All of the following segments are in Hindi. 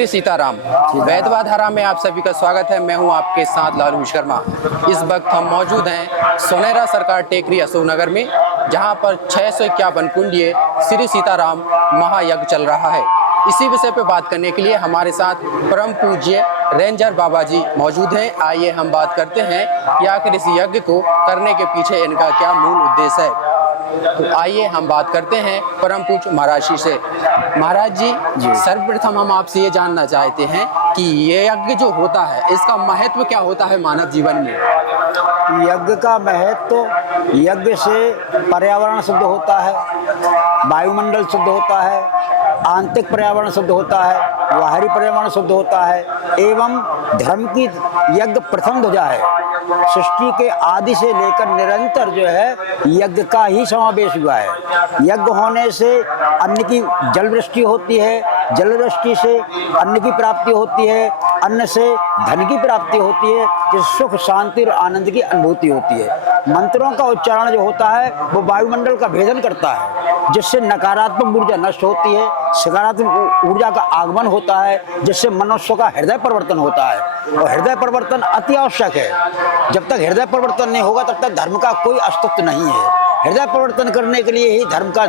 श्री सीताराम। वैद्यवा धारा में आप सभी का स्वागत है। मैं हूं आपके साथ लालू विश्वकर्मा। इस वक्त हम मौजूद हैं सोनेरा सरकार टेकरी अशोकनगर में, जहां पर 651 कुंडीय श्री सीताराम महायज्ञ चल रहा है। इसी विषय पे बात करने के लिए हमारे साथ परम पूज्य रेंजर बाबा जी मौजूद हैं। आइए हम बात करते हैं कि आखिर इस यज्ञ को करने के पीछे इनका क्या मूल उद्देश्य है। तो आइए हम बात करते हैं परम पूज्य महाराज जी से। महाराज जी, सर्वप्रथम हम आपसे ये जानना चाहते हैं कि ये यज्ञ जो होता है इसका महत्व क्या होता है मानव जीवन में। यज्ञ का महत्व, यज्ञ से पर्यावरण शुद्ध होता है, वायुमंडल शुद्ध होता है, आंतरिक पर्यावरण शुद्ध होता है, बाहरी पर्यावरण शुद्ध होता है एवं धर्म की यज्ञ प्रथम ध्वजा है। सृष्टि के आदि से लेकर निरंतर जो है यज्ञ का ही समावेश हुआ है। यज्ञ होने से अन्न की जल वृष्टि होती है, जल वृष्टि से अन्न की प्राप्ति होती है, अन्न से धन की प्राप्ति होती है, जिससे सुख शांति और आनंद की अनुभूति होती है। मंत्रों का उच्चारण जो होता है वो वायुमंडल का भेदन करता है, जिससे नकारात्मक ऊर्जा नष्ट होती है, सकारात्मक ऊर्जा का आगमन होता है, जिससे मनुष्य का हृदय परिवर्तन होता है। और हृदय परिवर्तन अति आवश्यक है। जब तक हृदय परिवर्तन नहीं होगा तब तक धर्म का कोई अस्तित्व नहीं है। हृदय परिवर्तन करने के लिए ही धर्म का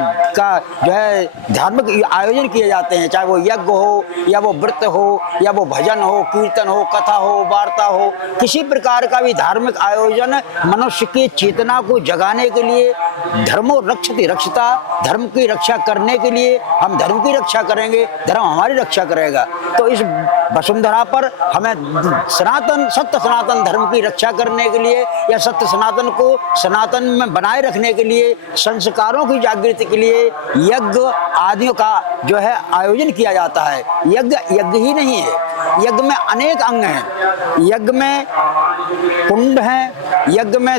जो है धार्मिक आयोजन किए जाते हैं, चाहे वो यज्ञ हो या वो व्रत हो या वो भजन हो, कीर्तन हो, कथा हो, वार्ता हो। किसी प्रकार का भी धार्मिक आयोजन मनुष्य की चेतना को जगाने के लिए, धर्मो रक्षति रक्षता, धर्म की रक्षा करने के लिए हम धर्म की रक्षा करेंगे, धर्म हमारी रक्षा करेगा। तो इस वसुंधरा पर हमें सनातन सत्य सनातन धर्म की रक्षा करने के लिए या सत्य सनातन को सनातन में बनाए रखने के लिए, संस्कारों की जागृति के लिए यज्ञ आदियों का जो है आयोजन किया जाता है। यज्ञ यज्ञ ही नहीं है, यज्ञ में अनेक अंग हैं। यज्ञ में कुंड हैं, यज्ञ में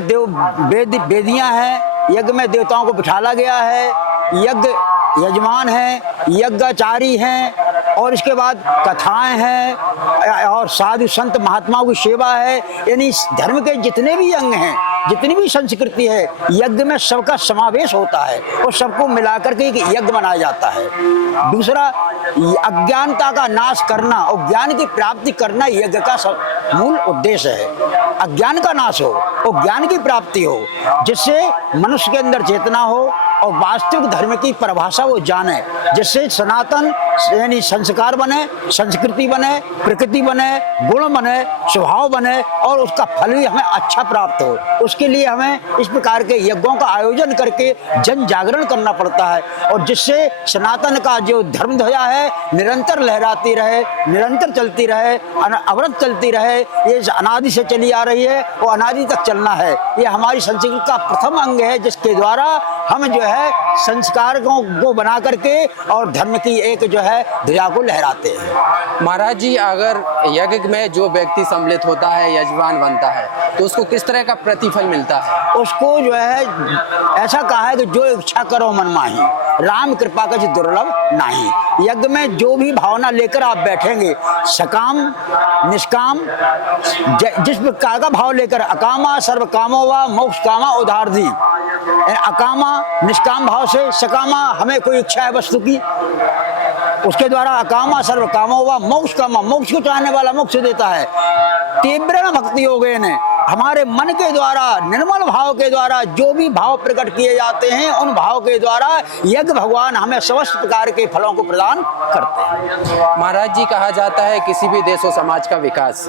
वेदियां हैं, यज्ञ में देवताओं को बिठाला गया है, यज्ञ यजमान हैं, यज्ञाचारी हैं, और इसके बाद कथाएं हैं और साधु संत महात्माओं की सेवा है। यानी धर्म के जितने भी अंग हैं, जितनी भी संस्कृति है, यज्ञ में सबका समावेश होता है और सबको मिलाकर के एक यज्ञ बनाया जाता है। दूसरा, अज्ञानता का नाश करना और ज्ञान की प्राप्ति करना यज्ञ का मूल उद्देश्य है। अज्ञान का नाश हो और ज्ञान की प्राप्ति हो, जिससे मनुष्य के अंदर चेतना हो और वास्तविक धर्म की परिभाषा वो जाने, जिससे सनातन यानी संस्कार बने, संस्कृति बने, प्रकृति बने, गुण बने, स्वभाव बने और उसका फल भी हमें अच्छा प्राप्त हो। उसके लिए हमें इस प्रकार के यज्ञों का आयोजन करके जन जागरण करना पड़ता है, और जिससे सनातन का जो धर्म ध्वजा है निरंतर लहराती रहे, निरंतर चलती रहे, अविरत चलती रहे। ये अनादि से चली आ रही है और अनादि तक चलना है। ये हमारी संस्कृति का प्रथम अंग है, जिसके द्वारा हम जो है संस्कार को बना करके और धर्म की एक जो है ध्वजा को लहराते हैं। महाराज जी, अगर यज्ञ में जो व्यक्ति सम्मिलित होता है, यजमान बनता है, तो उसको किस तरह का प्रतिफल मिलता है? उसको जो है ऐसा कहा है कि जो इच्छा करो मन माही, राम कृपा कछ दुर्लभ नहीं। यज्ञ में जो भी भावना लेकर आप बैठेंगे, सकाम निष्काम, जिस प्रकार का भाव लेकर, अकामा सर्व कामो वा मोक्ष कामा उदारधी। अकामा निष्काम भाव से, सकामा हमें कोई इच्छा है वस्तु की, उसके द्वारा अकामा सर्व कामो वा मोक्ष कामा, मोक्ष को चाहने वाला मोक्ष देता है। तीव्र भक्ति हो गए ने, हमारे मन के द्वारा, निर्मल भाव के द्वारा जो भी भाव प्रकट किए जाते हैं, उन भाव के द्वारा यज्ञ भगवान हमें समस्त प्रकार के फलों को प्रदान करते हैं। महाराज जी, कहा जाता है किसी भी देश और समाज का विकास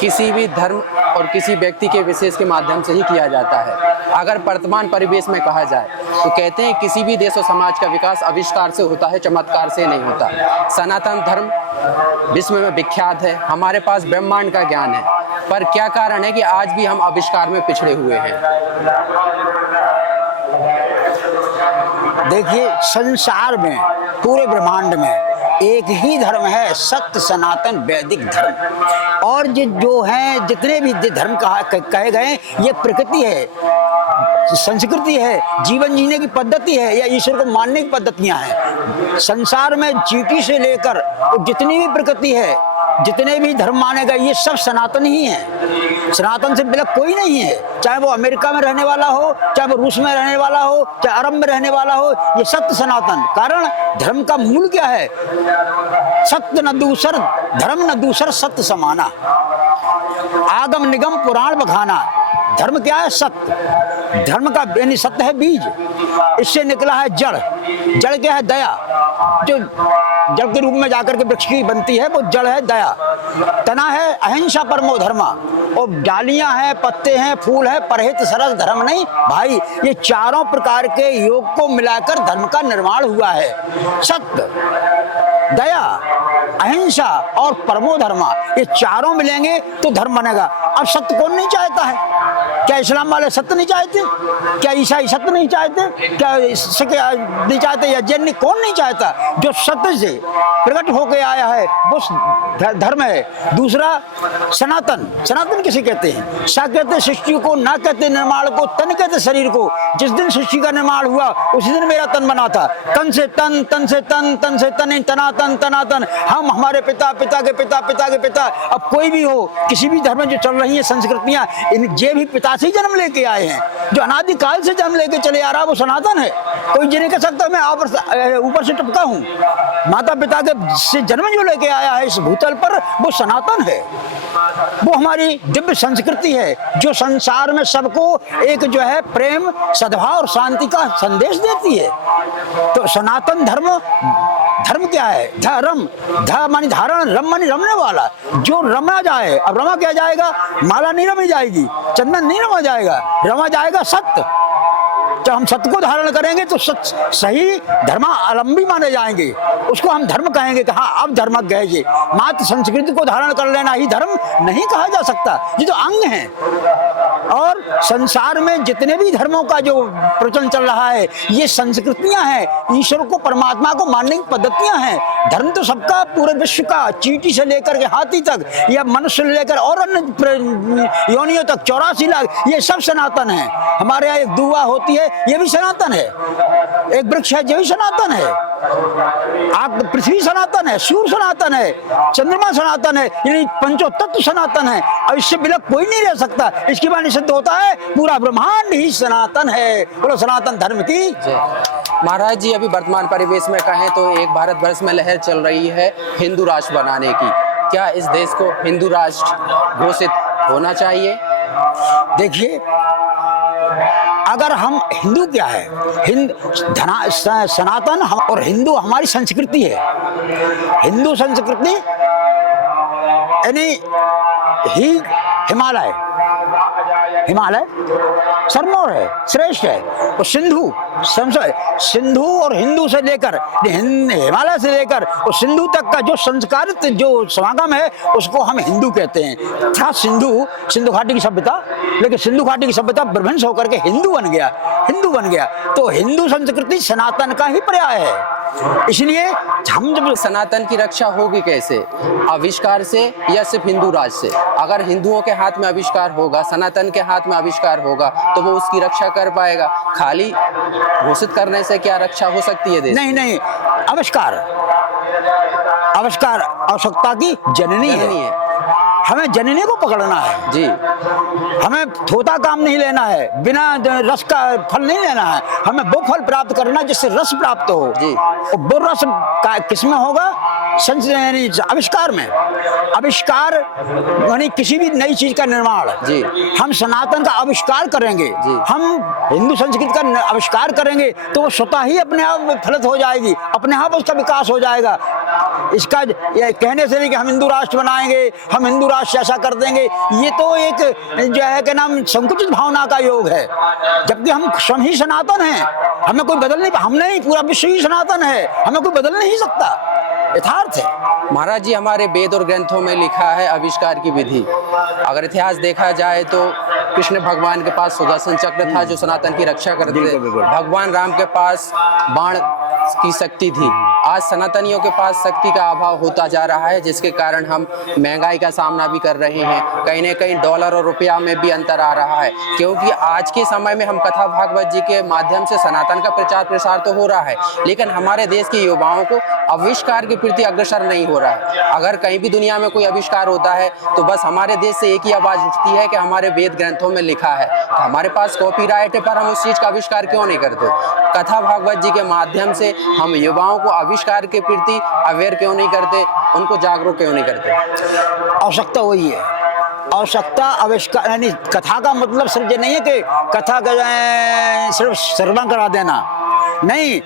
किसी भी धर्म और किसी व्यक्ति के विशेष के माध्यम से ही किया जाता है। अगर वर्तमान परिवेश में कहा जाए तो कहते हैं किसी भी देश और समाज का विकास आविष्कार से होता है, चमत्कार से नहीं होता। सनातन धर्म विश्व में विख्यात है, हमारे पास ब्रह्मांड का ज्ञान है, पर क्या कारण है कि आज भी हम आविष्कार में पिछड़े हुए हैं? देखिए, संसार में, पूरे ब्रह्मांड में एक ही धर्म है, सत्य सनातन वैदिक धर्म। और जो है जितने भी धर्म कहे गए, ये प्रकृति है, संस्कृति है, जीवन जीने की पद्धति है, या ईश्वर को मानने की पद्धतियां हैं। संसार में चींटी से लेकर जितनी भी प्रकृति है जितने भी धर्म मानेगा ये सब सनातन ही हैं। सनातन से बिलक कोई नहीं है, चाहे वो अमेरिका में रहने वाला हो, चाहे वो रूस में रहने वाला हो, चाहे अरब में रहने वाला हो, ये सत्य सनातन। कारण धर्म का मूल क्या है? सत्य न दूसर, धर्म न दूसर, सत्य समाना। आगम निगम पुराण बखाना। धर्म क्या है? सत्य। धर्म का यानी सत्य है बीज, इससे निकला है जड़। जड़ क्या है? दया। जो जड़ के रूप में जाकर के वृक्ष की बनती है वो जड़ है दया। तना है अहिंसा परमो धर्मा, और डालियां हैं, पत्ते हैं, फूल है, परहित सरस धर्म नहीं भाई। ये चारों प्रकार के योग को मिलाकर धर्म का निर्माण हुआ है। सत्य, दया, अहिंसा और परमो धर्मा, ये चारों मिलेंगे तो धर्म बनेगा। अब सत्य कौन नहीं चाहता है? क्या इस्लाम वाले सत्य नहीं चाहते? क्या ईसाई सत्य नहीं चाहते? क्या सिख नहीं चाहते? या जैन कौन नहीं चाहता? जो सत्य से प्रकट होकर आया है वो धर्म है। दूसरा सनातन। सनातन किसे कहते हैं? सा कहते सृष्टि को, ना कहते निर्माण को, तन कहते शरीर को। जिस दिन सृष्टि का निर्माण हुआ उसी दिन मेरा तन बना था। तन से तन, तन से तन, तन से तन, तनातन तनातन। हम, हमारे पिता, पिता के पिता, पिता के पिता। अब कोई भी हो, किसी भी धर्म में जो चल रही है संस्कृतियां, इन जे भी पिता से जन्म लेके आए हैं, जो अनादि काल से जन्म लेके चले आ रहा वो सनातन है। कोई ये नहीं कह सकता मैं ऊपर से टपका हूँ। माता पिता के से जन्म जो लेके आया है इस भूतल पर वो सनातन है। वो हमारी दिव्य संस्कृति है जो संसार में सबको एक जो है प्रेम, सद्भाव और शांति का संदेश देती है। तो सनातन धर्म, धर्म क्या है? धर्म, ध मानी धारण, रम मानी रमने वाला। जो रमा जाए, अब रमा क्या जाएगा? माला नहीं रमी जाएगी, चंदन नहीं रमा जाएगा, रमा जाएगा सत्य। जब हम सत्य को धारण करेंगे तो सत्य सही धर्मावलंबी माने जाएंगे, उसको हम धर्म कहेंगे कि हाँ अब धर्मज्ञ है ये। मात्र संस्कृति को धारण कर लेना ही धर्म नहीं कहा जा सकता, ये तो अंग है। और संसार में जितने भी धर्मों का जो प्रचलन चल रहा है ये संस्कृतियां हैं, ईश्वर को, परमात्मा को मानने की पद्धतियां हैं। धर्म तो सबका, पूरे विश्व का, चींटी से लेकर के हाथी तक, या मनुष्य से लेकर और अन्य योनियों तक 84 लाख, ये सब सनातन है। हमारे यहाँ एक दुआ होती है, ये भी सनातन है। एक वृक्ष है, ये भी सनातन है। आग, पृथ्वी सनातन है, सूर्य सनातन है, चंद्रमा सनातन है, यानी पंचो तत्व सनातन है। और इससे बिलक कोई नहीं रह सकता। इसकी बात सिद्ध होता है पूरा ब्रह्मांड ही सनातन है। बोलो सनातन धर्म की। महाराज जी, अभी वर्तमान परिवेश में कहें तो एक भारतवर्ष में लहर चल रही है हिंदू राष्ट्र बनाने की। क्या इस देश को हिंदू राष्ट्र घोषित होना चाहिए? देखिए, अगर हम हिंदू क्या है, सनातन और हिंदू हमारी संस्कृति है। हिंदू संस्कृति यानी ही हिमालय, हिमालय सरमौर है, श्रेष्ठ है। और सिंधु और हिंदू से लेकर, हिमालय से लेकर और सिंधु तक का जो संस्कारित जो समागम है उसको हम हिंदू कहते हैं। था सिंधु घाटी की सभ्यता, लेकिन सिंधु घाटी की सभ्यता विध्वंस होकर के हिंदू बन गया। तो हिंदू संस्कृति सनातन का ही पर्याय है। इसलिए हम जब सनातन की रक्षा होगी कैसे? आविष्कार से या सिर्फ हिंदू राज से? अगर हिंदुओं के हाथ में आविष्कार होगा, सनातन के हाथ में आविष्कार होगा तो वो उसकी रक्षा कर पाएगा। खाली घोषित करने से क्या रक्षा हो सकती है देश? नहीं, आविष्कार आवश्यकता की जननी है। हमें जननी को पकड़ना है जी। हमें थोथा काम नहीं लेना है, बिना रस का फल नहीं लेना है। हमें वो फल प्राप्त करना जिससे रस प्राप्त हो जी। और वो रस का किसमें होगा? आविष्कार में। आविष्कार यानी किसी भी नई चीज का निर्माण जी। हम सनातन का आविष्कार करेंगे जी। हम हिंदू संस्कृति का आविष्कार करेंगे तो वो स्वतः ही अपने आप फलित हो जाएगी, अपने आप उसका विकास हो जाएगा। इसका ये कहने से नहीं कि हम हिंदू राष्ट्र बनाएंगे, हम हिंदू राष्ट्र ऐसा कर देंगे, ये तो एक जो है कि नाम संकुचित भावना का योग है। जबकि हम स्वयं ही सनातन हैं, हमें कोई बदल नहीं, हम नहीं, पूरा विश्व ही सनातन है, हमें कोई बदल नहीं सकता, यथार्थ है। महाराज जी, हमारे वेद और ग्रंथों में लिखा है आविष्कार की विधि। अगर इतिहास देखा जाए तो कृष्ण भगवान के पास सुदर्शन चक्र था जो सनातन की रक्षा करते थे। भगवान राम के पास बाण की शक्ति थी। आज सनातनियों के पास शक्ति का अभाव होता जा रहा है, जिसके कारण हम महंगाई का सामना भी कर रहे हैं। कहीं न कहीं डॉलर और रुपया में भी अंतर आ रहा है, क्योंकि आज के समय में हम कथा भागवत जी के माध्यम से सनातन का प्रचार प्रसार तो हो रहा है, लेकिन हमारे देश के युवाओं को आविष्कार के प्रति अग्रसर नहीं हो रहा है। अगर कहीं भी दुनिया में कोई आविष्कार होता है तो बस हमारे देश से एक ही आवाज उठती है कि हमारे वेद ग्रंथों में लिखा है। तो हमारे पास कॉपीराइट है, पर हम उस चीज का आविष्कार क्यों नहीं करते? कथा भागवत जी के माध्यम से हम युवाओं को आविष्कार के प्रति अवेयर क्यों नहीं करते, उनको जागरूक क्यों नहीं करते? आवश्यकता वही है, आवश्यकता आविष्कार, यानी कथा का मतलब सिर्फ ये नहीं है कि कथा का सिर्फ श्रवण करा देना, नहीं,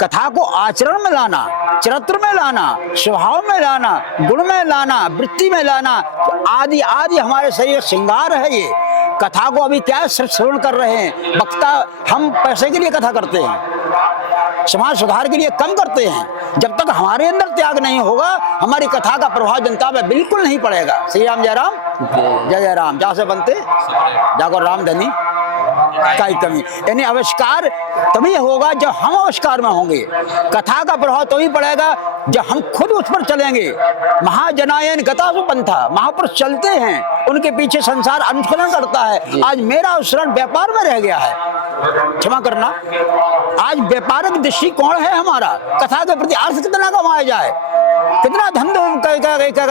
कथा को आचरण में लाना, चरित्र में लाना, स्वभाव में लाना, गुण में लाना, वृत्ति में लाना, आदि आदि हमारे शरीर श्रृंगार है। ये कथा को अभी क्या सिर्फ श्रवण कर रहे हैं, वक्ता हम पैसे के लिए कथा करते हैं, समाज सुधार के लिए कम करते हैं। जब तक हमारे अंदर त्याग नहीं होगा, हमारी कथा का प्रभाव जनता में बिल्कुल नहीं पड़ेगा। श्री राम जय राम, जय जय राम। जहाँ से बनते जागो राम धनी का ही कमी, यानी आविष्कार तभी होगा जब हम आविष्कार में होंगे। कथा का प्रभाव तभी पड़ेगा जब हम खुद उस पर चलेंगे। महाजनायन गतासु पंथा, महापुरुष चलते हैं, उनके पीछे संसार अनुसरण करता है। आज मेरा अनुसरण व्यापार में रह गया है, क्षमा करना, आज व्यापारिक दृष्टिकोण है हमारा। कथा के प्रति अर्थ कितना कमाया जाए, कितना धन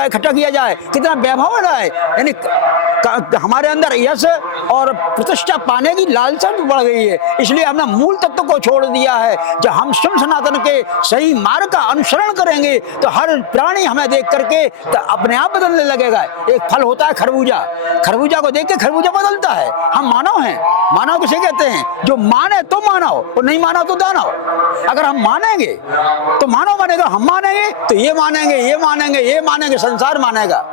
इकट्ठा किया जाए, कितना वैभव जाए, यानी हमारे अंदर यश और प्रतिष्ठा पाने की लालसा भी बढ़ गई है। इसलिए हमने मूल तत्व को छोड़ दिया है। जब हम शुभ सनातन के सही मार्ग का अनुसरण करेंगे तो हर प्राणी हमें देख करके तो अपने आप बदलने लगेगा। एक फल होता है खरबूजा, खरबूजा को देख के खरबूजा बदलता है। हम मानव हैं, मानव किसे कहते हैं? जो माने तो मानव और नहीं माना तो दानव। अगर हम मानेंगे तो मानव बनेगा, हम मानेंगे तो ये मानेंगे, ये मानेंगे, ये मानेंगे, संसार मानेगा।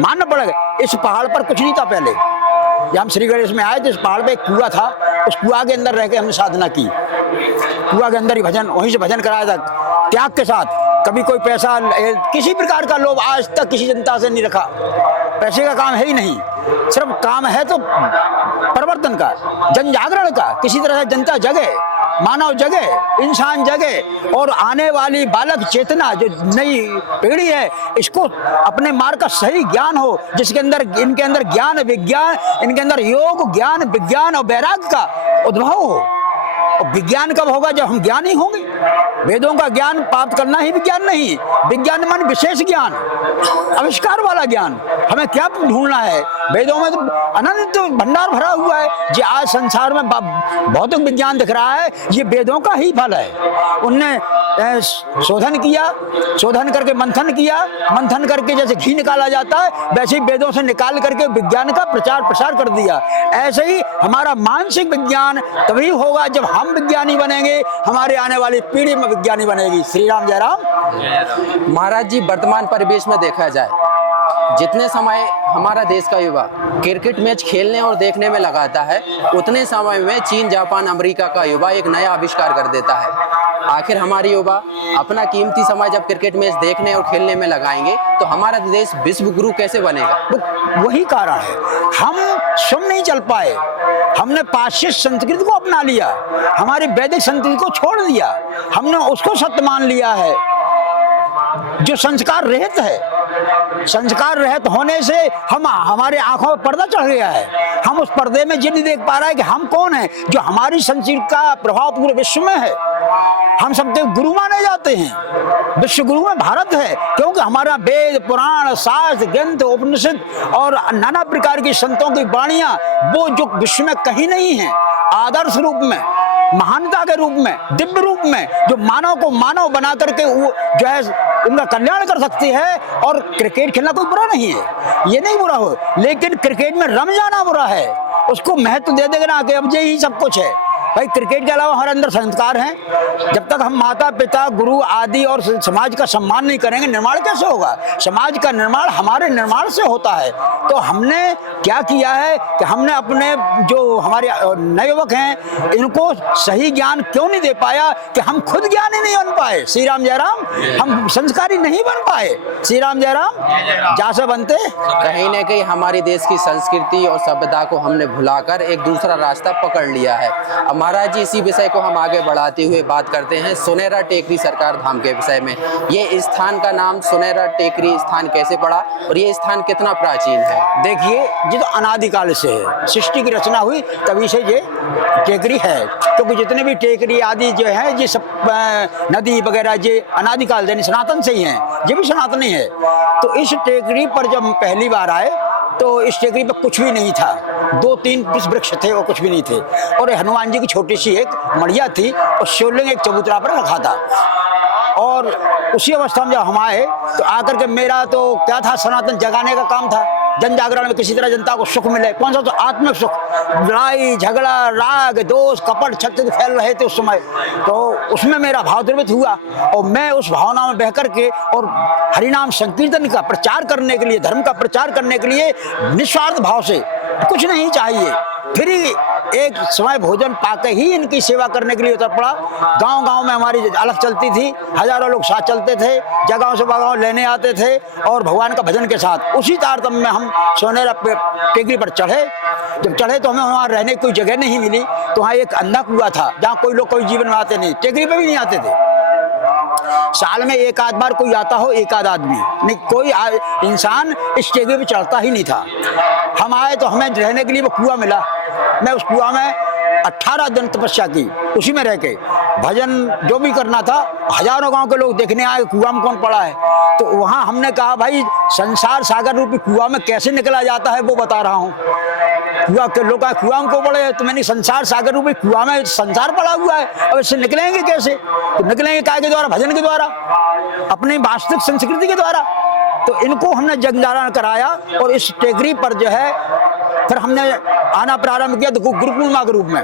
मानना पड़ेगा। इस पहाड़ पर कुछ नहीं था पहले, जब हम श्री गणेश में आए तो इस पहाड़ पे एक कुआं था, उस कुआं के अंदर रह के हमने साधना की। कुआं के अंदर ही भजन, वहीं से भजन कराया था त्याग के साथ। कभी कोई पैसा, किसी प्रकार का लोभ आज तक किसी जनता से नहीं रखा। पैसे का काम है ही नहीं, सिर्फ काम है तो परिवर्तन का, जन जागरण का। किसी तरह से जनता जगे, मानव जगे, इंसान जगे और आने वाली बालक चेतना जो नई पीढ़ी है, इसको अपने मार्ग का सही ज्ञान हो, जिसके अंदर इनके अंदर ज्ञान विज्ञान, इनके अंदर योग ज्ञान विज्ञान और वैराग्य का उद्भव हो। और विज्ञान कब होगा? जब हम ज्ञानी होंगे। वेदों का ज्ञान प्राप्त करना ही विज्ञान नहीं, विज्ञान मन विशेष ज्ञान, आविष्कार वाला ज्ञान। हमें क्या ढूंढना है? वेदों में तो अनंत भंडार भरा हुआ है। जो आज संसार में भौतिक विज्ञान दिख रहा है, ये वेदों का ही फल है। उनने शोधन किया, शोधन करके मंथन किया, मंथन करके जैसे घी निकाला जाता है, वैसे ही वेदों से निकाल करके विज्ञान का प्रचार प्रसार कर दिया। ऐसे ही हमारा मानसिक विज्ञान तभी होगा जब हम विज्ञानी बनेंगे, हमारे आने वाली पीढ़ी में विज्ञानी बनेगी। श्री राम जय राम। महाराज जी, वर्तमान परिवेश में देखा जाए, जितने समय हमारा देश का युवा क्रिकेट मैच खेलने और देखने में लगाता है, उतने समय में चीन, जापान, अमेरिका का युवा एक नया आविष्कार कर देता है। आखिर हमारे युवा अपना कीमती समय जब क्रिकेट मैच देखने और खेलने में लगाएंगे तो हमारा देश विश्व गुरु कैसे बनेगा? वही कारण है, हम स्वयं नहीं चल पाए। हमने पाश्चात्य संस्कृति को अपना लिया, हमारी वैदिक संस्कृति को छोड़ दिया। हमने उसको सत्य मान लिया है जो संस्कार रहित है। संस्कार रहित होने से हमारे आंखों में पर्दा चढ़ गया है। हम उस पर्दे में ये नहीं देख पा रहे हैं कि हम कौन है, जो हमारी संस्कृति का प्रभाव पूरे विश्व में है। हम सबके गुरु माने जाते हैं, विश्व गुरु में भारत है, क्योंकि हमारा वेद पुराण शास्त्र ग्रंथ उपनिषद और नाना प्रकार की संतों की वाणियां वो जो विश्व में कहीं नहीं है, आदर्श रूप में, महानता के रूप में, दिव्य रूप में, जो मानव को मानव बना करके वो जो है उनका कल्याण कर सकती है। और क्रिकेट खेलना कोई बुरा नहीं है, ये नहीं बुरा हो, लेकिन क्रिकेट में रम जाना बुरा है। उसको महत्व दे देगा ना कि अब यही सब कुछ है। भाई क्रिकेट के अलावा हमारे अंदर संस्कार हैं। जब तक हम माता पिता गुरु आदि और समाज का सम्मान नहीं करेंगे, निर्माण कैसे होगा? समाज का निर्माण हमारे निर्माण से होता है। तो हमने क्या किया है कि हमने अपने जो हमारे नए युवक हैं, इनको सही ज्ञान क्यों नहीं दे पाया कि हम खुद ज्ञानी नहीं बन पाए। श्री राम जय राम। हम संस्कारी नहीं बन पाए। श्री राम जय राम। जा से बनते कहीं न कहीं हमारे देश की संस्कृति और सभ्यता को हमने भुलाकर एक दूसरा रास्ता पकड़ लिया है। अब महाराज जी, इसी विषय को हम आगे बढ़ाते हुए बात करते हैं सुनहरा टेकरी सरकार धाम के विषय में। ये स्थान का नाम सुनहरा टेकरी स्थान कैसे पड़ा और ये स्थान कितना प्राचीन है? देखिए, ये तो अनादिकाल से है, सृष्टि की रचना हुई तभी से ये टेकरी है। क्योंकि जितने भी टेकरी आदि जो है ये सब नदी वगैरह ये अनादिकाल यानी सनातन से ही हैं, ये भी सनातनी है। तो इस टेकरी पर जब पहली बार आए तो इस टेकरी पर कुछ भी नहीं था, 2-3 वृक्ष थे और कुछ भी नहीं थे। और हनुमान जी की छोटी सी एक मड़िया थी और शिवलिंग एक चबूतरा पर रखा था। और उसी अवस्था में जब हम आए तो आकर के मेरा तो क्या था, सनातन जगाने का काम था, जन जागरण में किसी तरह जनता को सुख मिले। कौन सा? तो आत्मिक सुख। लड़ाई झगड़ा राग दोष कपट छत्र फैल रहे थे उस समय, तो उसमें मेरा भाव द्रवित हुआ और मैं उस भावना में बह करके और हरिनाम संकीर्तन का प्रचार करने के लिए, धर्म का प्रचार करने के लिए निस्वार्थ भाव से, कुछ नहीं चाहिए, फिर एक समय भोजन पाके ही इनकी सेवा करने के लिए उतर पड़ा। गांव-गांव में हमारी अलग चलती थी, हजारों लोग साथ चलते थे, जगहों से जगहों लेने आते थे और भगवान का भजन के साथ उसी तारतम्य में हम सुनहरा टेकरी पर चढ़े। जब चढ़े तो हमें वहाँ रहने की कोई जगह नहीं मिली, तो वहाँ एक अंधा कुआं था जहाँ कोई लोग कोई जीवन में आते नहीं, टेकरी पर भी नहीं आते थे। साल में एक आध बार कोई आता हो, एक आध आदमी नहीं, कोई इंसान इस टेकरी पे चढ़ता ही नहीं था। हम आए तो हमें रहने के लिए वो कुआं मिला। मैं उस कुआं में 18 दिन तपस्या की, उसी में रह के भजन जो भी करना था। हजारों गांव के लोग देखने आए कुआं में कौन पड़ा है, तो वहां हमने कहा भाई संसार सागर रूपी कुआं में कैसे निकला जाता है वो बता रहा हूँ। कुआं के लोग कुआं में को पड़े, तो मैंने संसार सागर रूपी कुआं में संसार पड़ा हुआ है, अब इससे निकलेंगे कैसे? तो निकलेंगे काय के द्वारा? भजन के द्वारा, अपनी वास्तविक संस्कृति के द्वारा। तो इनको हमने जगजागरण कराया और इस टेकरी पर जो है फिर हमने आना प्रारंभ किया। तो गुरु पूर्णिमा के रूप में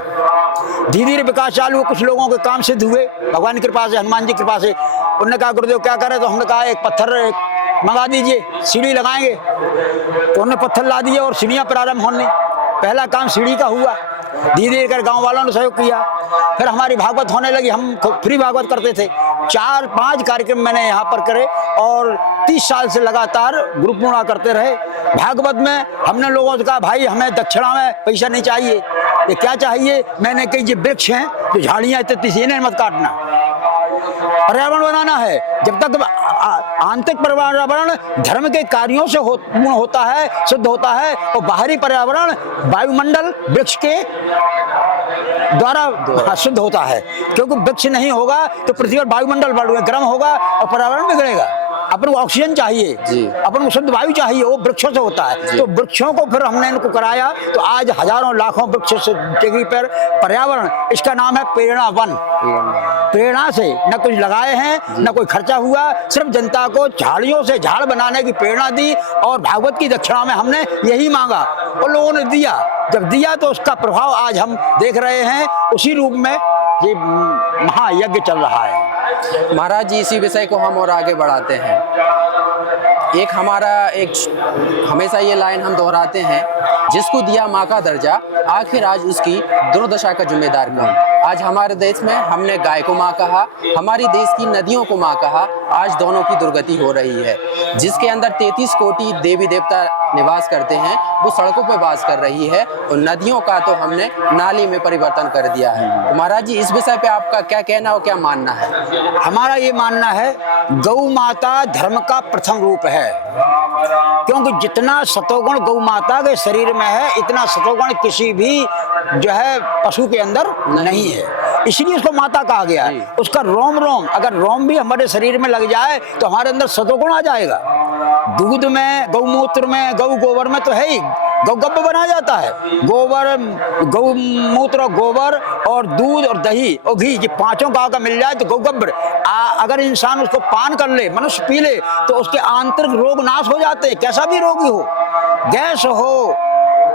धीरे धीरे विकास चालू हुआ, कुछ लोगों के काम सिद्ध हुए भगवान की कृपा से, हनुमान जी की कृपा से। उन्होंने कहा गुरुदेव क्या करे, तो हमने कहा एक पत्थर मंगा दीजिए, सीढ़ी लगाएंगे। तो उन्होंने पत्थर ला दिए और सीढ़ियाँ प्रारंभ होने, पहला काम सीढ़ी का हुआ। धीरे धीरे कर गांव वालों ने सहयोग किया, फिर हमारी भागवत होने लगी। हम फ्री भागवत करते थे, 4-5 कार्यक्रम मैंने यहाँ पर करे और 30 साल से लगातार गुरु पूर्णिमा करते रहे। भागवत में हमने लोगों से कहा भाई हमें दक्षिणा में पैसा नहीं चाहिए, ये क्या चाहिए? मैंने कही ये वृक्ष हैं जो झाड़ियाँ इतनी सी, इन्हें मत काटना, पर्यावरण बनाना है। जब तक आंतरिक पर्यावरण धर्म के कार्यों से पूर्ण होता है, शुद्ध होता है, और बाहरी पर्यावरण वायुमंडल वृक्ष के द्वारा शुद्ध होता है। क्योंकि वृक्ष नहीं होगा तो पृथ्वी पर वायुमंडल गर्म होगा और पर्यावरण बिगड़ेगा। अपन को ऑक्सीजन चाहिए, अपन को शुद्ध वायु चाहिए, वो वृक्षों से होता है। तो वृक्षों को फिर हमने इनको कराया, तो आज हजारों लाखों वृक्ष से टेकरी पर पर्यावरण, इसका नाम है प्रेरणा वन। प्रेरणा से न कुछ लगाए हैं, न कोई खर्चा हुआ, सिर्फ जनता को झाड़ियों से झाड़ बनाने की प्रेरणा दी और भागवत की दक्षिणा में हमने यही मांगा और लोगों ने दिया। जब दिया तो उसका प्रभाव आज हम देख रहे हैं, उसी रूप में ये महायज्ञ चल रहा है। महाराज जी, इसी विषय को हम और आगे बढ़ाते हैं। एक हमेशा ये लाइन हम दोहराते हैं, जिसको दिया माँ का दर्जा, आखिर आज उसकी दुर्दशा का जिम्मेदार कौन? आज हमारे देश में हमने गाय को माँ कहा, हमारी देश की नदियों को माँ कहा, आज दोनों की दुर्गति हो रही है। जिसके अंदर 33 कोटि देवी देवता निवास करते हैं, वो सड़कों पर वास कर रही है और नदियों का तो हमने नाली में परिवर्तन कर दिया है। तो महाराज जी, इस विषय पे आपका क्या कहना और क्या मानना है? हमारा ये मानना है गौ माता धर्म का प्रथम रूप है, क्योंकि जितना सतोगुण गौ माता के शरीर में है, इतना सतोगुण किसी भी जो है पशु के अंदर नहीं है, इसलिए उसको माता कहा गया है। उसका रोम रोम, अगर रोम भी हमारे शरीर में लग जाए तो हमारे अंदर सतोगुण आ जाएगा। दूध में, गौमूत्र में, गौ गोबर में तो है ही, गौगब्ब बना जाता है। गोबर, गौमूत्र, गोबर और दूध और दही और घी, ये पांचों गांव का मिल जाए तो गौगब्बर। अगर इंसान उसको पान कर ले, मनुष्य पी ले, तो उसके आंतरिक रोग नाश हो जाते हैं, कैसा भी रोगी हो, गैस हो,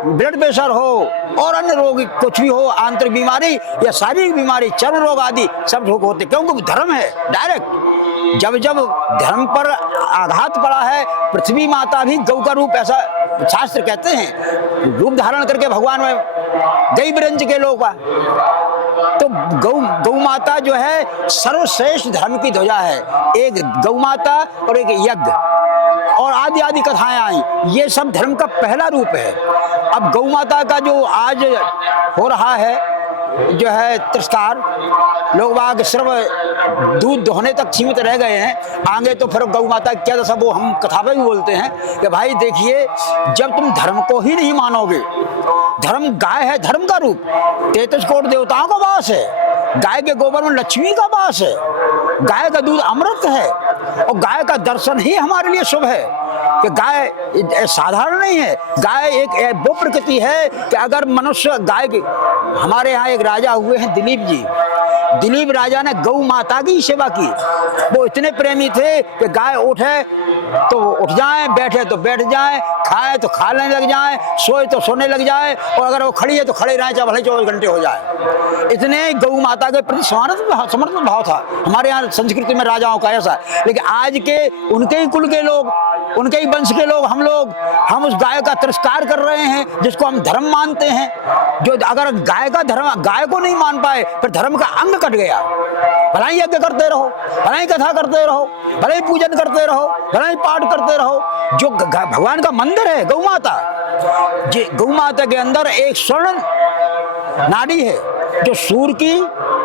ब्लड प्रेशर हो और अन्य रोग कुछ भी हो, आंतरिक बीमारी या शारीरिक बीमारी, चर्म रोग आदि सब रोग होते, क्योंकि धर्म है डायरेक्ट। जब जब धर्म पर आघात पड़ा है, पृथ्वी माता भी गौ का रूप, ऐसा शास्त्र कहते हैं, रूप धारण करके भगवान में गई ब्रंज के लोग का। तो गौ माता जो है सर्वश्रेष्ठ धर्म की ध्वजा है। एक गौ माता और एक यज्ञ और आदि आदि कथाएं आई, ये सब धर्म का पहला रूप है। अब गौ माता का जो आज हो रहा है, जो है तिरस्कार, लोग बाग सिर्फ दूध दोहने तक सीमित रह गए हैं। आगे तो फिर गौ माता की क्या दशा, वो हम कथा में भी बोलते हैं कि भाई देखिए, जब तुम धर्म को ही नहीं मानोगे, धर्म गाय है, धर्म का रूप, 33 करोड़ देवताओं का वास है, गाय के गोबर में लक्ष्मी का वास है, गाय का दूध अमृत है, और गाय का दर्शन ही हमारे लिए शुभ है। कि गाय साधारण नहीं है, गाय एक वो प्रकृति है कि अगर मनुष्य गाय की, हमारे यहाँ एक राजा हुए हैं दिलीप जी, दिलीप राजा ने गौ माता की सेवा की। वो इतने प्रेमी थे कि गाय उठे तो उठ जाए, बैठे तो बैठ जाए, खाए तो खाने लग जाए, सोए तो सोने लग जाए, और अगर वो खड़ी है तो खड़े रहे, चाहे भले 24 घंटे हो जाए। इतने गौ माता के प्रति समर्पित भाव था हमारे यहाँ संस्कृति में, राजाओं का ऐसा। लेकिन आज के उनके ही कुल के लोग, उनके ही वंश के लोग, हम उस गाय का तिरस्कार कर रहे हैं जिसको हम धर्म मानते हैं। जो अगर गाय का धर्म, गाय को नहीं मान पाए, फिर धर्म का अंग कट गया। भला ही यज्ञ करते रहो, भला ही कथा करते रहो, भला ही पूजन करते रहो, भला ही पाठ करते रहो। जो भगवान का मंदिर है गौ माता, गौ माता के अंदर एक स्वर्ण नाड़ी है, जो सूर्य की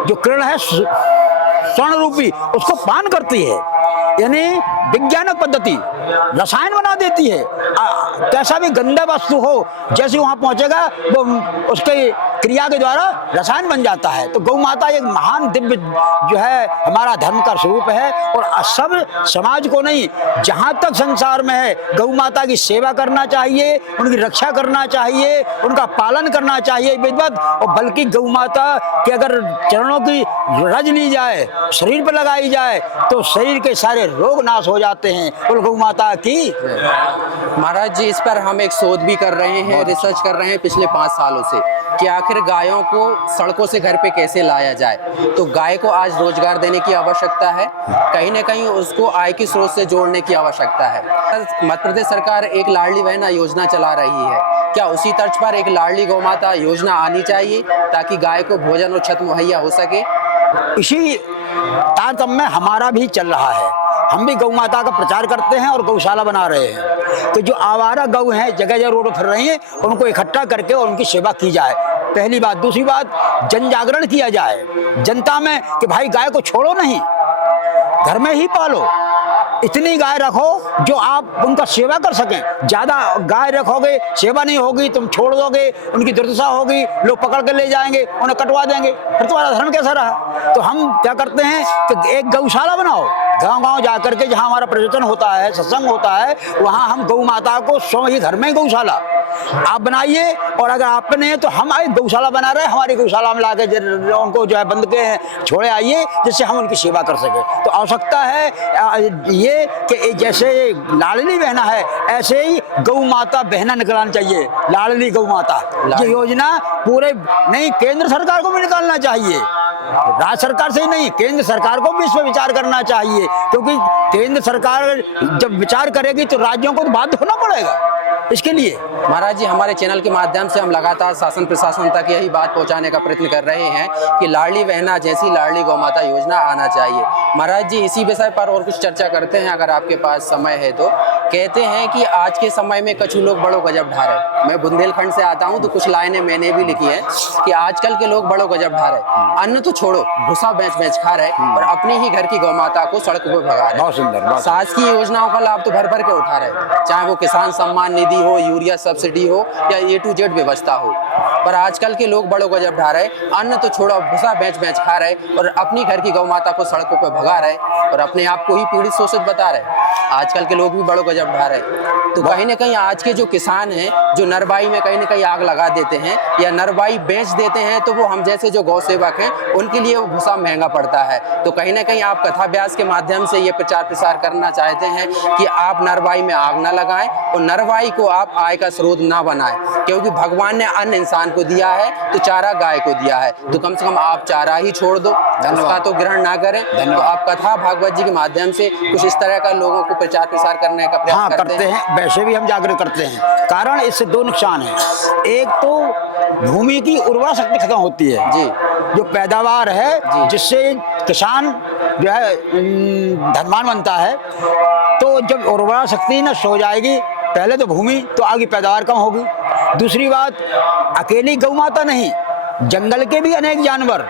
जो किरण है स्वर्ण रूपी, उसको पान करती है, यानी विज्ञानक पद्धति रसायन बना देती है। कैसा भी गंदा वस्तु हो, जैसे वहां पहुंचेगा वो उसके क्रिया के द्वारा रसायन बन जाता है। तो गौ माता एक महान दिव्य जो है हमारा धर्म का स्वरूप है, और सब समाज को नहीं, जहां तक संसार में है, गौ माता की सेवा करना चाहिए, उनकी रक्षा करना चाहिए, उनका पालन करना चाहिए विधिवत। और बल्कि गौ माता के अगर चरणों की रज ली जाए, शरीर पर लगाई जाए, तो शरीर के सारे रोग नाश हो जाते हैं। और गौ माता की महाराज जी, इस पर हम एक शोध भी कर रहे हैं, रिसर्च कर रहे हैं पिछले 5 सालों से, कि आखिर गायों को सड़कों से घर पे कैसे लाया जाए। तो गाय को आज रोजगार देने की आवश्यकता है, कहीं ना कहीं उसको आय के स्रोत से जोड़ने की आवश्यकता है। मध्य प्रदेश सरकार एक लाडली बहना योजना चला रही है, क्या उसी तर्ज पर एक लाडली गौ माता योजना आनी चाहिए ताकि गाय को भोजन और छत मुहैया हो सके? इसी तारतम्य में हमारा भी चल रहा है। हम भी गौ माता का प्रचार करते हैं और गौशाला बना रहे हैं। तो जो आवारा गौ हैं, जगह जगह रोड फिर रही हैं, उनको इकट्ठा करके और उनकी सेवा की जाए, पहली बात। दूसरी बात, जन जागरण किया जाए जनता में कि भाई गाय को छोड़ो नहीं, घर में ही पालो, इतनी गाय रखो जो आप उनका सेवा कर सकें। ज्यादा गाय रखोगे, सेवा नहीं होगी, तुम छोड़ दोगे, उनकी दुर्दशा होगी, लोग पकड़ के ले जाएंगे, उन्हें कटवा देंगे, फिर तुम्हारा धर्म कैसा रहा। तो हम क्या करते हैं कि एक गौशाला बनाओ, गांव-गांव जाकर के, जहां हमारा प्रवचन होता है, सत्संग होता है, वहां हम गौ माता को स्वयं ही घर में गौशाला आप बनाइए। और अगर आपने, तो हम एक गौशाला बना रहे हैं, हमारी गौशाला में लाके उनको जो है बंद के छोड़े आइए, जिससे हम उनकी सेवा कर सके। तो आवश्यकता है ये कि जैसे लाडली बहना है, ऐसे ही गौ माता बहना निकालना चाहिए, लाडली गौ माता। ये योजना पूरे नहीं, केंद्र सरकार को भी निकालना चाहिए, राज्य सरकार से ही नहीं, केंद्र सरकार को भी इस पर विचार करना चाहिए। क्योंकि केंद्र सरकार जब विचार करेगी तो राज्यों को तो बाध्य होना पड़ेगा इसके लिए। महाराज जी, हमारे चैनल के माध्यम से हम लगातार शासन प्रशासन तक यही बात पहुंचाने का प्रयत्न कर रहे हैं कि लाडली बहना जैसी लाडली गौ माता योजना आना चाहिए। महाराज जी, इसी विषय पर और कुछ चर्चा करते हैं, अगर आपके पास समय है तो। कहते हैं कि आज के समय में कछु लोग बड़ो गजब ढा रहे। मैं बुंदेलखंड से आता हूं, तो कुछ लाइनें मैंने भी लिखी है कि आजकल के लोग बड़ो गजब ढा रहे, अन्न तो छोड़ो, भूसा बेच खा रहे और अपने ही घर की गौ माता को सड़क पर भगा रहे। बहुत सुंदर। शासकीय योजनाओं का लाभ तो भर भर के उठा रहे, चाहे वो किसान सम्मान निधि हो, यूरिया सब्सिडी हो, या A to Z व्यवस्था हो। पर आजकल के लोग बड़ो गजब ढा रहे, अन्न तो छोड़ो, भूसा बेच खा रहे और अपनी घर की गौ माता को सड़कों पर भगा रहे और अपने आप को ही पीड़ित शोषित बता रहे। आजकल के लोग भी बड़ो गजब ढा रहे। तो कहीं ना कहीं आज के जो किसान हैं, जो नरवाई में कहीं ना कहीं आग लगा देते हैं या नरवाई बेच देते हैं, तो वो हम जैसे जो गौ सेवक हैं उनके लिए वो भूसा महंगा पड़ता है। तो कहीं ना कहीं आप कथा व्यास के माध्यम से ये प्रचार प्रसार करना चाहते हैं कि आप नरवाई में आग ना लगाएं और नरवाई को आप आय का स्रोत ना बनाएं, क्योंकि भगवान ने अन्न इंसान को दिया है तो चारा गाय को दिया है, तो कम से कम आप चारा ही छोड़ दो, उसका तो ग्रहण ना करें। तो आप कथा भागवत जी के माध्यम से कुछ इस तरह का लोगों को प्रचार प्रसार करने का प्रयास करते हैं। वैसे भी हम जागरूक करते हैं। कारण इससे दो नुकसान है, एक तो भूमि की उर्वरा शक्ति खत्म होती है जी, जो पैदावार है, जिससे किसान जो है धनवान बनता है। तो जब उर्वरा शक्ति नष्ट हो जाएगी, पहले तो भूमि, तो आगे पैदावार कम होगी। दूसरी बात, अकेली गौ माता नहीं, जंगल के भी अनेक जानवर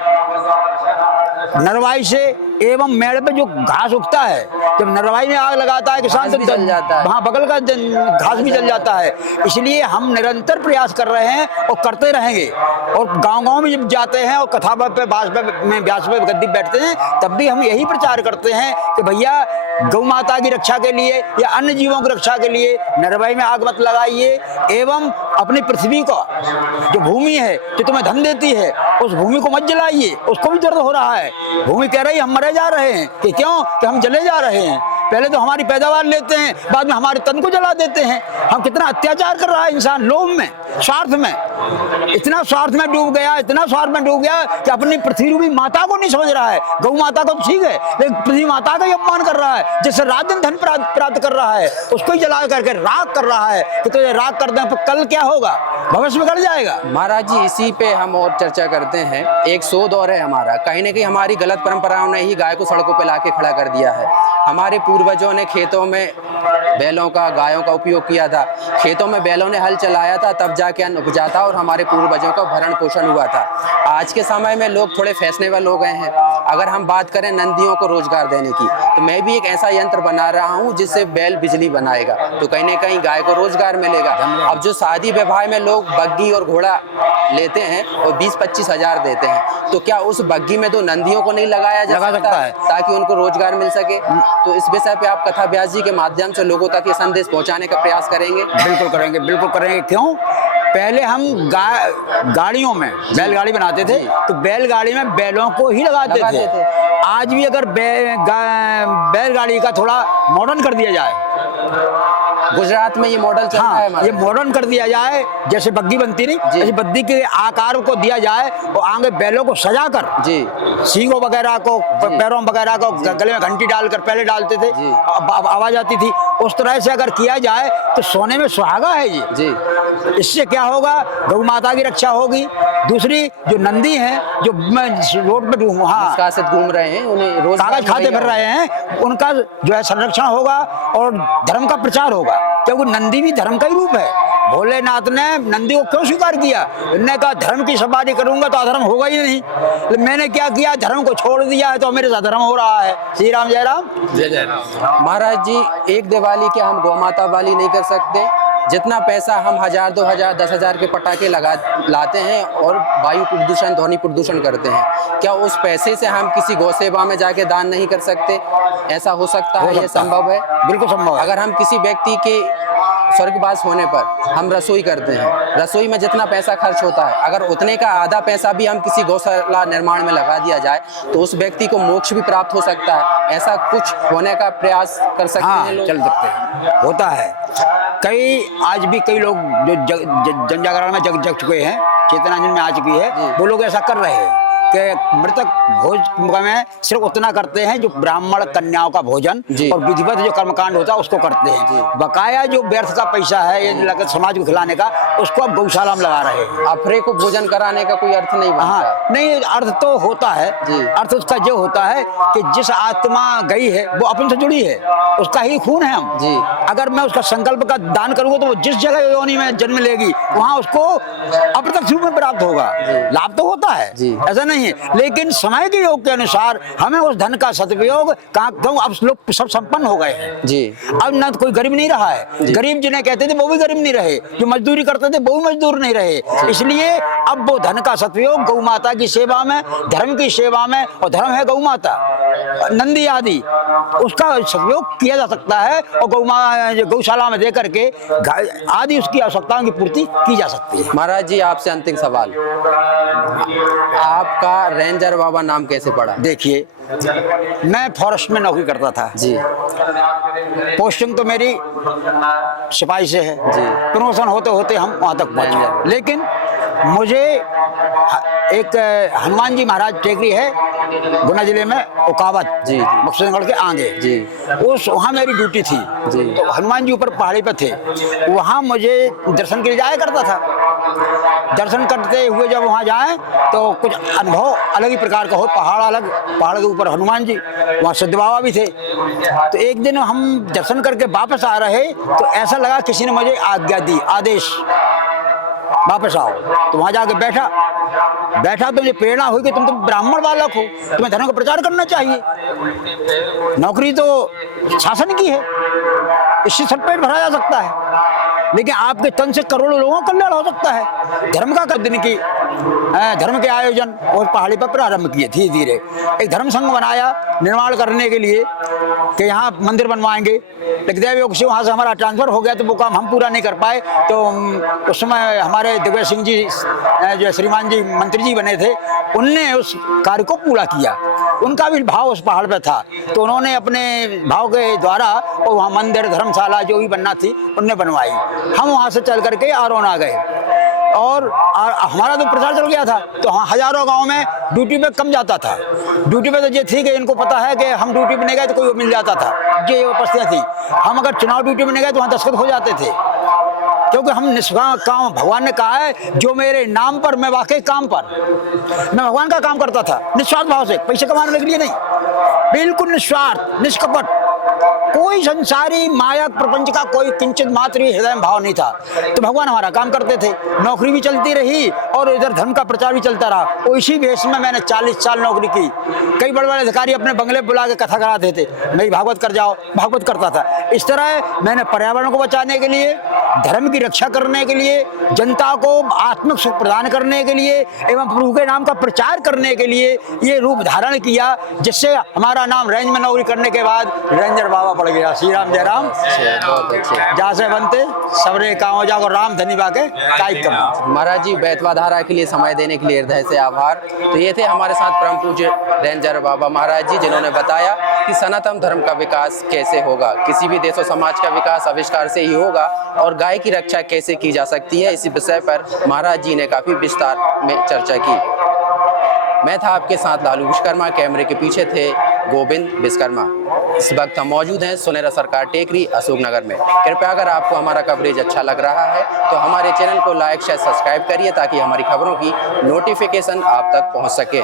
नरवाई से एवं मेड़ पे जो घास उगता है, जब नरवाई में आग लगाता है किसान घास भी जल जाता है। वहाँ बगल का घास भी जल जाता है। इसलिए हम निरंतर प्रयास कर रहे हैं और करते रहेंगे। और गांव-गांव में जब जाते हैं और कथा पे व्यास पे गद्दी बैठते हैं, तब भी हम यही प्रचार करते हैं कि भैया गौ माता की रक्षा के लिए या अन्य जीवों की रक्षा के लिए नरवाई में आग मत लगाइए एवं अपनी पृथ्वी को, जो भूमि है जो तुम्हें धन देती है, उस भूमि को मत जलाइए। उसको भी दर्द हो रहा है। भूमि कह रही हम मरे जा रहे हैं कि क्यों, कि हम जले जा रहे हैं। पहले तो हमारी पैदावार लेते हैं, बाद में हमारे तन को जला देते हैं। हम कितना अत्याचार कर रहा है इंसान, लोभ में, स्वार्थ में, इतना स्वार्थ में डूब गया, इतना स्वार्थ में डूब गया कि अपनी पृथ्वी रूपी माता को नहीं समझ रहा है। गौ माता को ठीक है, लेकिन पृथ्वी माता का ही अपमान कर रहा है। जिससे रात दिन धन प्राप्त कर रहा है, उसको ही जला करके राख कर रहा है कि तो ये राख कर दें, पर कल क्या होगा, भविष्य में कर जाएगा। महाराज जी, इसी पे हम और चर्चा करते हैं। एक शोध और है हमारा, कहीं ना कहीं हमारी गलत परंपराओं ने ही गाय को सड़कों पे लाके खड़ा कर दिया है। हमारे पूर्वजों ने खेतों में बैलों का, गायों का उपयोग किया था। खेतों में बैलों ने हल चलाया था, तब जाके अन्न उपजा था और हमारे पूर्वजों का भरण पोषण हुआ था। आज के समय में लोग थोड़े फैशनेबल हो गए हैं। अगर हम बात करें नंदियों को रोजगार देने की, तो मैं भी एक ऐसा यंत्र बना रहा हूँ जिससे बैल बिजली बनाएगा, तो कहीं ना कहीं गाय को रोजगार मिलेगा। अब जो शादी विवाह में लोग बग्गी और घोड़ा लेते हैं और 20-25 हजार देते हैं, तो क्या उस बग्गी में तो नंदियों को नहीं लगाया जा सकता है ताकि उनको रोजगार मिल सके? तो इस विषय पे आप कथा व्यास जी के माध्यम से लोगों तक ये संदेश पहुंचाने का प्रयास करेंगे? बिल्कुल करेंगे, बिल्कुल करेंगे। क्यों? पहले हम गाड़ियों में बैलगाड़ी बनाते थे, तो बैलगाड़ी में बैलों को ही लगाते थे। आज भी अगर बैलगाड़ी का थोड़ा मॉडर्न कर दिया जाए, गुजरात में ये मॉडल चल रहा है, ये मॉडर्न कर दिया जाए, जैसे बग्गी बनती नहीं, जैसे बग्गी के आकार को दिया जाए और आगे बैलों को सजाकर जी, सींगों वगैरह को, पैरों वगैरह को गले में घंटी डालकर पहले डालते थे, आवाज आती थी। उस तरह से अगर किया जाए तो सोने में सुहागा है ये जी। इससे क्या होगा, गौ माता की रक्षा होगी। दूसरी जो नंदी हैं, जो रोड पे घूम रहे हैं, उन्हें रोज कागज खाते फिर रहे हैं, उनका जो है संरक्षण होगा और धर्म का प्रचार होगा। क्योंकि नंदी भी धर्म का ही रूप है। भोलेनाथ ने नंदी को क्यों स्वीकार किया? उन्होंने कहा धर्म की सवारी करूंगा तो अधर्म होगा ही नहीं। मैंने क्या किया, धर्म को छोड़ दिया है, तो मेरे साथ धर्म हो रहा है। श्री राम, जय राम, जय जय राम। महाराज जी, एक दिवाली क्या हम गौ माता वाली नहीं कर सकते? जितना पैसा हम 1000, 2000, 10,000 के पटाखे लाते हैं और वायु प्रदूषण, ध्वनि प्रदूषण करते हैं, क्या उस पैसे से हम किसी गौ सेवा में जाके दान नहीं कर सकते? ऐसा हो सकता है? ये संभव है? बिल्कुल संभव है। अगर हम किसी व्यक्ति के स्वर्गवास होने पर हम रसोई करते हैं, रसोई में जितना पैसा खर्च होता है, अगर उतने का आधा पैसा भी हम किसी गौशाला निर्माण में लगा दिया जाए, तो उस व्यक्ति को मोक्ष भी प्राप्त हो सकता है। ऐसा कुछ होने का प्रयास कर सकते हैं लोग? चल सकते हैं, होता है। आज भी कई लोग जो जन जागरण में जग चुके हैं, चेतनांजन में आ चुकी है, वो लोग ऐसा कर रहे हैं कि मृतक भोज में सिर्फ उतना करते हैं जो ब्राह्मण कन्याओं का भोजन और विधिवत जो कर्मकांड होता है उसको करते हैं। बकाया जो व्यर्थ का पैसा है ये लगता समाज को खिलाने का, उसको अब गौशाला में लगा रहे हैं। अफरे को भोजन कराने का कोई अर्थ नहीं बनता। नहीं, अर्थ तो होता है। अर्थ उसका जो होता है कि जिस आत्मा गई है वो अपन से जुड़ी है, उसका ही खून है हम जी। अगर मैं उसका संकल्प का दान करूंगा तो वो जिस जगह योनि में जन्म लेगी वहां उसको अप्रत्यक्ष रूप में प्राप्त होगा। लाभ तो होता है, ऐसा नहीं है। लेकिन समय के योग के अनुसार हमें उस धन का सदुपयोग अब लोग सब संपन्न हो गए हैं जी। अब न कोई गरीब नहीं रहा है। गरीब जिन्हें कहते थे वो भी गरीब नहीं रहे, जो मजदूरी करते थे वो भी मजदूर नहीं रहे। इसलिए अब वो धन का सदुपयोग गौ माता की सेवा में, धर्म की सेवा में, और धर्म है गौ माता, नंदी आदि, उसका सदुपयोग किया जा सकता है और गौशाला में दे करके आदि उसकी आवश्यकताओं की पूर्ति की जा सकती है। महाराज जी, आपसे अंतिम सवाल, आपका रेंजर बाबा नाम कैसे पड़ा? देखिए, मैं फॉरेस्ट में नौकरी करता था जी। पोस्टिंग तो मेरी सिपाही से है जी। प्रमोशन होते होते हम वहां तक पहुंचे। लेकिन मुझे एक हनुमान जी महाराज टेकरी है गुना जिले में, ओकावत जी, बक्सरगढ़ के आगे जी, वहाँ मेरी ड्यूटी थी जी। तो हनुमान जी ऊपर पहाड़ी पर थे, वहाँ मुझे दर्शन के लिए जाया करता था। दर्शन करते हुए जब वहाँ जाए तो कुछ अनुभव अलग ही प्रकार का हो। पहाड़ अलग, पहाड़ के ऊपर हनुमान जी, वहाँ सिद्ध बाबा भी थे। तो एक दिन हम दर्शन करके वापस आ रहे तो ऐसा लगा किसी ने मुझे आज्ञा दी, आदेश वापस आओ। तो वहाँ जाके बैठा तो मुझे प्रेरणा हुई कि तुम तो ब्राह्मण बालक हो, तुम्हें धर्म का प्रचार करना चाहिए। नौकरी तो शासन की है, इससे सब पेट भरा जा सकता है, लेकिन आपके तन से करोड़ों लोगों का कल्याण हो सकता है। धर्म का दिन की धर्म के आयोजन और पहाड़ी पर प्रारंभ किए धीरे धीरे। एक धर्म संघ बनाया निर्माण करने के लिए कि यहाँ मंदिर बनवाएंगे, लेकिन देव योग से वहाँ से हमारा ट्रांसफर हो गया तो वो काम हम पूरा नहीं कर पाए। तो उस समय हमारे दिग्विजय सिंह जी जो श्रीमान जी मंत्री जी बने थे, उनने उस कार्य को पूरा किया। उनका भी भाव उस पहाड़ पे था, तो उन्होंने अपने भाव के द्वारा और वहाँ मंदिर धर्मशाला जो भी बनना थी उनने बनवाई। हम वहाँ से चल करके आरोन आ गए और हमारा तो प्रचार चल गया था। तो हाँ, हजारों गांव में ड्यूटी पे कम जाता था। ड्यूटी पे तो ये थी कि इनको पता है कि हम ड्यूटी पे नहीं गए तो कोई मिल जाता था, ये उपस्थितियाँ थी। हम अगर चुनाव ड्यूटी में नहीं गए तो वहाँ दस्तखत हो जाते थे, क्योंकि हम निष्काम काम, भगवान ने कहा है जो मेरे नाम पर, मैं वाकई काम पर, मैं भगवान का काम करता था निस्वार्थ भाव से, पैसे कमाने के लिए नहीं, बिल्कुल निस्वार्थ निष्कपट। कोई संसारी माया प्रपंच का कोई किंचित मात्र हृदय में भाव नहीं था। तो भगवान हमारा काम करते थे, नौकरी भी चलती रही और इधर धर्म का प्रचार भी चलता रहा। और इसी भेष में मैंने 40 साल नौकरी की। कई बड़े बड़े अधिकारी अपने बंगले बुला के कथा कराते थे, मेरी भागवत कर जाओ, भागवत करता था। इस तरह मैंने पर्यावरण को बचाने के लिए, धर्म की रक्षा करने के लिए, जनता को आत्मिक सुख प्रदान करने के लिए एवं प्रभु के नाम का प्रचार करने के लिए ये रूप धारण किया, जिससे हमारा नाम रेंज में नौकरी करने के बाद रेंजर बाबा पड़ गया। श्री राम जय राम। बहुत अच्छे। जहाँ से बनते सबरे काम जाओ राम धनी बाके कायिक करना। महाराज जी, बैतवा धारा के लिए समय देने के लिए हृदय से आभार। तो ये थे हमारे साथ परम पूज्य रेंजर बाबा महाराज जी, जिन्होंने बताया कि सनातन धर्म का विकास कैसे होगा, किसी भी देश और समाज का विकास आविष्कार से ही होगा, और गाय की रक्षा कैसे की जा सकती है, इसी विषय पर महाराज जी ने काफी विस्तार में चर्चा की। मैं था आपके साथ लालू विश्वकर्मा, कैमरे के पीछे थे गोविंद विश्वकर्मा। इस वक्त हम मौजूद हैं सोनेरा सरकार टेकरी अशोकनगर में। कृपया अगर आपको हमारा कवरेज अच्छा लग रहा है तो हमारे चैनल को लाइक शेयर सब्सक्राइब करिए, ताकि हमारी खबरों की नोटिफिकेशन आप तक पहुंच सके।